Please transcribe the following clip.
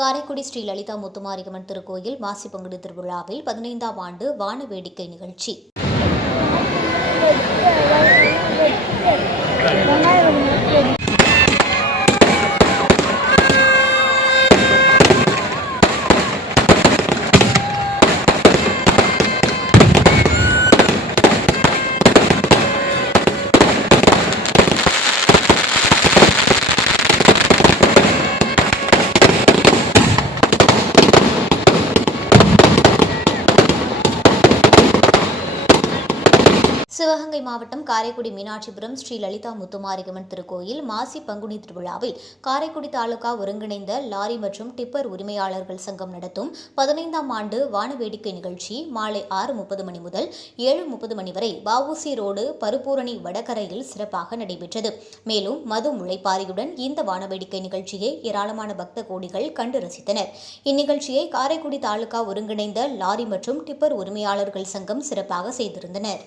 காரைக்குடி ஸ்ரீ லலிதா முத்துமாரியம்மன் திருக்கோயில் மாசி பங்குனி திருவிழாவில் 15ஆம் ஆண்டு வான வேடிக்கை நிகழ்ச்சி. சிவகங்கை மாவட்டம் காரைக்குடி மீனாட்சிபுரம் ஸ்ரீ லலிதா முத்துமாரியம்மன் திருக்கோயில் மாசி பங்குனி திருவிழாவில் காரைக்குடி தாலுகா ஒருங்கிணைந்த லாரி மற்றும் டிப்பர் உரிமையாளர்கள் சங்கம் நடத்தும் 15ஆம் ஆண்டு வானவேடிக்கை நிகழ்ச்சி மாலை 6:30 மணி முதல் 7:30 மணி வரை வஉசி ரோடு பருப்பூரணி வடகரையில் சிறப்பாக நடைபெற்றது. மேலும் மது முளைப்பாரியுடன் இந்த வானவேடிக்கை நிகழ்ச்சியை ஏராளமான பக்த கோடிகள் கண்டு ரசித்தனர். இந்நிகழ்ச்சியை காரைக்குடி தாலுகா ஒருங்கிணைந்த லாரி மற்றும் டிப்பர் உரிமையாளர்கள் சங்கம் சிறப்பாக செய்திருந்தனர்.